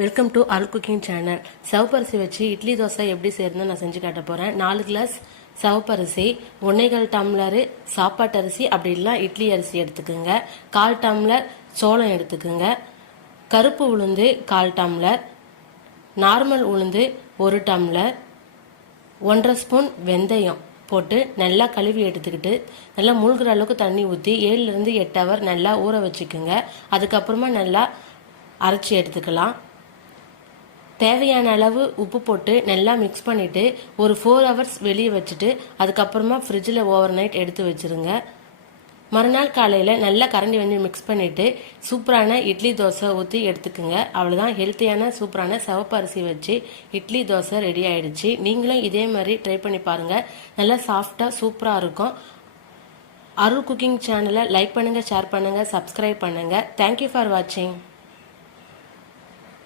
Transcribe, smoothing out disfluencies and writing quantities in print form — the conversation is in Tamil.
Welcome to all cooking channel. சிவப்பரிசி வச்சு இட்லி தோசை எப்படி செய்யறதுன்னு நான் செஞ்சு காட்ட போகிறேன். 4 கிளாஸ் சிவப்பரிசி, 1.25 டம்ளர் சாப்பாட்டு அரிசி, அப்படி இல்லை இட்லி அரிசி எடுத்துக்கோங்க. 1/4 டம்ளர் சோளம் எடுத்துக்கோங்க. கருப்பு உளுந்து 1/4 டம்ளர், நார்மல் உளுந்து 1 டம்ளர், 1.5 ஸ்பூன் வெந்தயம் போட்டு நல்லா கழுவி எடுத்துக்கிட்டு நல்லா மூழ்கிற அளவுக்கு தண்ணி ஊற்றி 7லேருந்து 8 ஹவர் நல்லா ஊற வச்சுக்கோங்க. அதுக்கப்புறமா நல்லா அரைச்சி எடுத்துக்கலாம். தேவையான அளவு உப்பு போட்டு நல்லா மிக்ஸ் பண்ணிவிட்டு ஒரு 4 ஹவர்ஸ் வெளியே வச்சுட்டு அதுக்கப்புறமா ஃப்ரிட்ஜில் ஓவர் நைட் எடுத்து வச்சுருங்க. மறுநாள் காலையில் நல்லா கரண்டி வந்து மிக்ஸ் பண்ணிவிட்டு சூப்பரான இட்லி தோசை ஊற்றி எடுத்துக்குங்க. அவ்வளோதான், ஹெல்த்தியான சூப்பரான சிவப்பு அரிசி வச்சு இட்லி தோசை ரெடி ஆகிடுச்சு. நீங்களும் இதே மாதிரி ட்ரை பண்ணி பாருங்கள். நல்லா சாஃப்டாக சூப்பராக இருக்கும். அருள் குக்கிங் சேனலை லைக் பண்ணுங்கள், ஷேர் பண்ணுங்கள், சப்ஸ்கிரைப் பண்ணுங்கள். தேங்க்யூ ஃபார் வாட்சிங்.